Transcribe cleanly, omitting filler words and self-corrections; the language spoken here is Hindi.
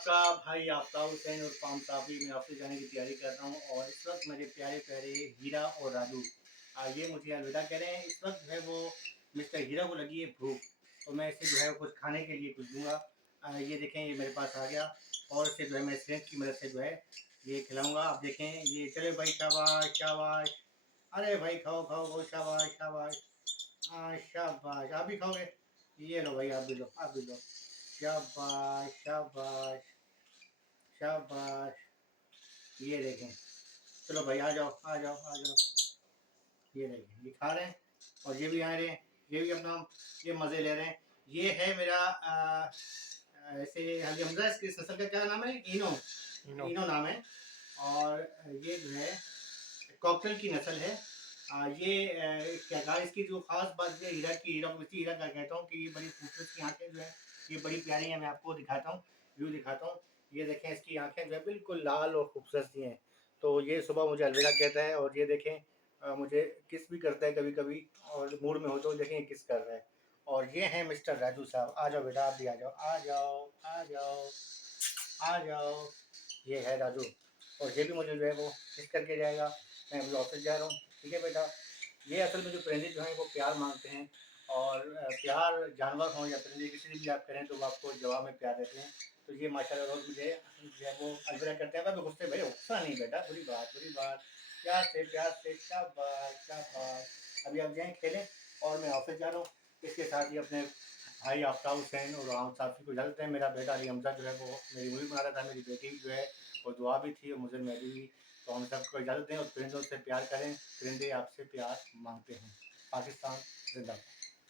आपका भाई आफ्ताब हुसैन और पाम साफी में ऑफिस जाने की तैयारी कर रहा हूँ और इस वक्त मेरे प्यारे प्यारे हीरा और राजू ये मुझे अलविदा कह रहे हैं। इस वक्त जो है वो मिस्टर हीरा को लगी है भूख, तो मैं इसे जो है कुछ खाने के लिए कुछ दूंगा। ये देखें, ये मेरे पास आ गया और इसे जो है मैं स्नैक की मदद से जो है ये खिलाऊंगा। आप देखें, ये चले भाई, शाबाश शाबाश। अरे भाई खाओ खाओ खाओ, शाबाश शाबाश। शाबाश, आप भी खाओगे? ये लो भाई, आप भी लो, आप भी लो। शाबाश शाबाश शाबाश। ये देखें, चलो भाई आ जाओ आ जाओ आ जाओ। ये देखें, ये खा रहे हैं और ये भी आ रहे हैं, ये भी अपना ये मज़े ले रहे हैं। ये है मेरा ऐसे हल्दी हमजा, इसकी नस्ल का क्या नाम है? इनो, इनो नाम है। और ये जो है कॉकटेल की नस्ल है। ये क्या कहा, इसकी जो खास बात है हीरा की, हीरा को इसी हीरा का कहता हूँ कि ये बड़ी खूबसूरत की आंखें जो है ये बड़ी प्यारी हैं। मैं आपको दिखाता हूँ, व्यू दिखाता हूँ। ये देखें, इसकी आंखें जो है बिल्कुल लाल और खूबसूरत सी हैं। तो ये सुबह मुझे अलविदा कहता है और ये देखें मुझे किस भी करता है कभी कभी, और मूड में हो तो देखें किस कर रहा है। और ये हैं मिस्टर राजू साहब। आ जाओ बेटा, आप भी आ जाओ आ जाओ आ जाओ आ जाओ। ये है राजू और ये भी मुझे जो है वो किस करके जाएगा। मैं अभी ऑफिस जा रहा हूँ, ठीक है बेटा। ये असल में जो परिंदे जो हैं वो प्यार मांगते हैं, और प्यार जानवर हों या परिंदे किसी भी आप करें तो वो आपको जवाब में प्यार देते हैं। तो ये माशाल्लाह रोज़ मुझे जो है वो अलविदा करते हैं। कभी गुस्से भाई, गुस्सा नहीं बेटा, बुरी बात बुरी बात। प्यार से शाबाश शाबाश। अभी आप जाएँ खेलें और मैं ऑफिस जा रहा हूँ। इसके साथ ही अपने भाई आफ्ताब हुसैन और राम साफ़ी को इजाज़त दें। मेरा बेटा अली हमजा जो है वो मेरी मूवी बना रहा था, मेरी बेटी जो है वो दुआ भी थी और मुझे मेरी भी। तो हम सबको इजाज़त दें और परिंदों से प्यार करें, परिंदे आपसे प्यार मांगते हैं। पाकिस्तान जिंदाबाद।